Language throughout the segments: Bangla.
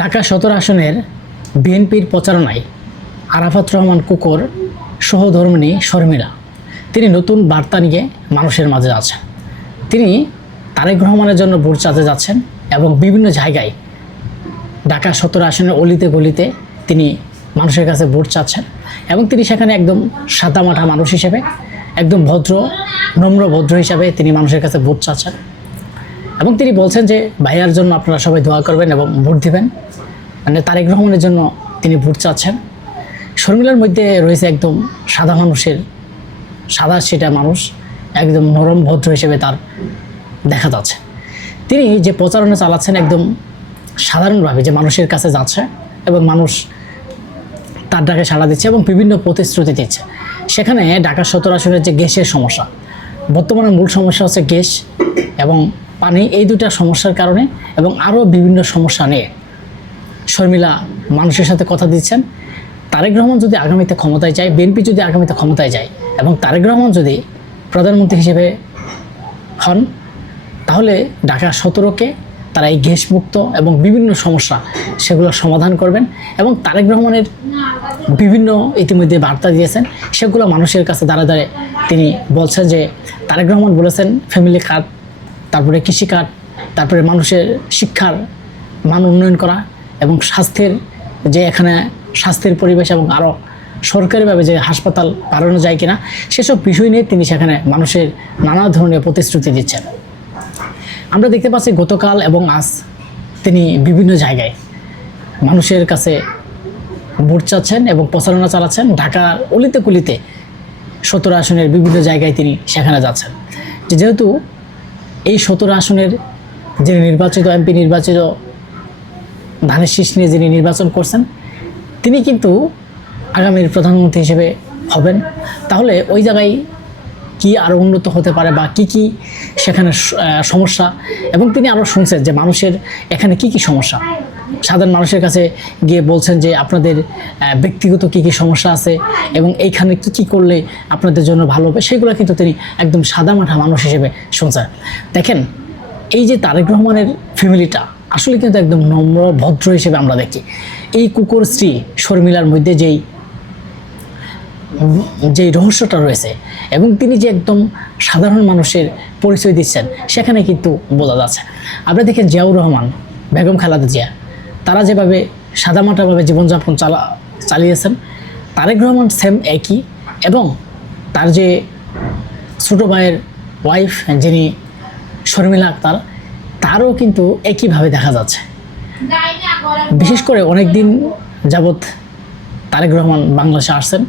ঢাকা সদর আসনের বিএনপির প্রচারণায় আরাফাত রহমান কুকুর, সহধর্মিনী শর্মিলা, তিনি নতুন বার্তা নিয়ে মানুষের মাঝে আছেন। তিনি তারেক রহমানের জন্য ভোট চাতে যাচ্ছেন এবং বিভিন্ন জায়গায় ঢাকা সদর আসনের অলিতে গলিতে তিনি মানুষের কাছে ভোট চাচ্ছেন এবং তিনি সেখানে একদম সাদামাঠা মানুষ হিসেবে, একদম ভদ্র, নম্র ভদ্র হিসাবে তিনি মানুষের কাছে ভোট চাচ্ছেন। এবং তিনি বলছেন যে ভাইয়ার জন্য আপনারা সবাই দোয়া করবেন এবং ভোট দিবেন। মানে তারেক রহমানের জন্য তিনি ভোট চাচ্ছেন। শর্মিলার মধ্যে রয়েছে একদম সাদা মানুষের, সাদা সেটা মানুষ, একদম নরম ভদ্র হিসেবে তার দেখা যাচ্ছে। তিনি যে প্রচারণা চালাচ্ছেন একদম সাধারণভাবে যে মানুষের কাছে যাচ্ছে এবং মানুষ তার ডাকে সাড়া দিচ্ছে এবং বিভিন্ন প্রতিশ্রুতি দিচ্ছে। সেখানে ঢাকা সদর আসনের যে গ্যাসের সমস্যা, বর্তমানে মূল সমস্যা হচ্ছে গ্যাস এবং পানি, এই দুটা সমস্যার কারণে এবং আরও বিভিন্ন সমস্যা নিয়ে শর্মিলা মানুষের সাথে কথা দিচ্ছেন। তারেক রহমান যদি আগামীতে ক্ষমতায় যায়, বিএনপি যদি আগামীতে ক্ষমতায় যায় এবং তারেক রহমান যদি প্রধানমন্ত্রী হিসেবে হন, তাহলে ঢাকা সতেরোকে তারা এই গ্যাস মুক্ত এবং বিভিন্ন সমস্যা সেগুলো সমাধান করবেন এবং তারেক রহমানের বিভিন্ন ইতিমধ্যে বার্তা দিয়েছেন, সেগুলো মানুষের কাছে দাঁড়া দাঁড়ে তিনি বলছেন যে, তারেক রহমান বলেছেন, ফ্যামিলি কার্ড তারপরে কৃষিকাজ, তারপরে মানুষের শিক্ষার মান উন্নয়ন করা এবং স্বাস্থ্যের যে এখানে স্বাস্থ্যের পরিবেশ এবং আরও সরকারিভাবে যে হাসপাতাল বাড়ানো যায় কিনা, সেসব বিষয় নিয়ে তিনি সেখানে মানুষের নানা ধরনের প্রতিশ্রুতি দিচ্ছেন। আমরা দেখতে পাচ্ছি গতকাল এবং আজ তিনি বিভিন্ন জায়গায় মানুষের কাছে ভোট চাচ্ছেন এবং প্রচারণা চালাচ্ছেন। ঢাকার অলিতে কুলিতে সতেরো আসনের বিভিন্ন জায়গায় তিনি সেখানে যাচ্ছেন। যেহেতু এই সতেরো আসনের যিনি নির্বাচিত, এমপি নির্বাচিত, ধানের শীষ নিয়ে যিনি নির্বাচন করছেন, তিনি কিন্তু আগামীর প্রধানমন্ত্রী হিসেবে হবেন। তাহলে ওই জায়গায় কি আরও উন্নত হতে পারে বা কি কি সেখানে সমস্যা? এবং তিনি আরও শুনছেন যে মানুষের এখানে কি কি সমস্যা? সাধারণ মানুষের কাছে গিয়ে বলছেন যে আপনাদের ব্যক্তিগত কি কি সমস্যা আছে এবং এইখানে কি কি করলে আপনাদের জন্য ভালো হবে, সেগুলো কিন্তু তিনি একদম সাদামাঠা মানুষ হিসেবে শুনছেন। দেখেন, এই যে তারেক রহমানের ফ্যামিলিটা আসলে কিন্তু একদম নম্র, ভদ্র হিসেবে আমরা দেখি। এই কুকুর, স্ত্রী, শর্মিলার মধ্যে যেই যে রহস্যটা রয়েছে এবং তিনি যে একদম সাধারণ মানুষের পরিচয় দিচ্ছেন, সেখানে কিন্তু বোঝা যাচ্ছে। আমরা দেখেন জিয়াউর রহমান, বেগম খালেদা জিয়া তারা যেভাবে সাদামাটাভাবে জীবনযাপন চালা চালিয়েছেন, তারেক রহমান সেম একই এবং তার যে ছোটো ভাইয়ের ওয়াইফ যিনি শর্মিলা আক্তার, তারও কিন্তু একইভাবে দেখা যাচ্ছে। বিশেষ করে অনেক দিন যাবৎ তারেক রহমান বাংলাদেশে আসছেন,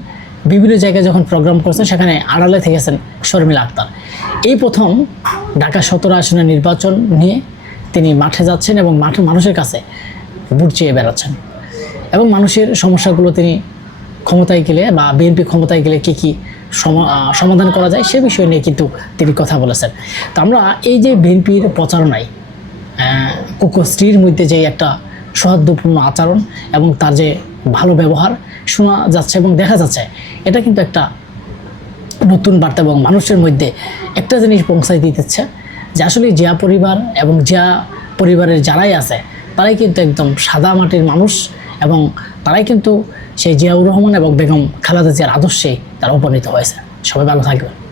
বিভিন্ন জায়গায় যখন প্রোগ্রাম করছেন, সেখানে আড়ালে থেকেছেন শর্মিলা আক্তার। এই প্রথম ঢাকা সতেরো আসনের নির্বাচন নিয়ে তিনি মাঠে যাচ্ছেন এবং মাঠে মানুষের কাছে ভোট চেয়ে বেড়াচ্ছেন। এবং মানুষের সমস্যাগুলো তিনি ক্ষমতায় গেলে বা বিএনপি ক্ষমতায় গেলে কী কী সমাধান করা যায় সে বিষয় নিয়ে কিন্তু তিনি কথা বলেছেন। তো আমরা এই যে বিএনপির প্রচারণায় কুকুর স্ত্রীর মধ্যে যে একটা সৌহার্দ্যপূর্ণ আচরণ এবং তার যে ভালো ব্যবহার শোনা যাচ্ছে এবং দেখা যাচ্ছে, এটা কিন্তু একটা নতুন বার্তা এবং মানুষের মধ্যে একটা জিনিস পৌঁছায় দিতেছে যে আসলে জিয়া পরিবার এবং জিয়া পরিবারের যারাই আছে তারাই কিন্তু একদম সাদা মাটির মানুষ এবং তারাই কিন্তু সেই জিয়াউর রহমান এবং বেগম খালাদা জিয়ার আদর্শে তারা উপনীত হয়েছে। সবাই ভালো থাকবেন।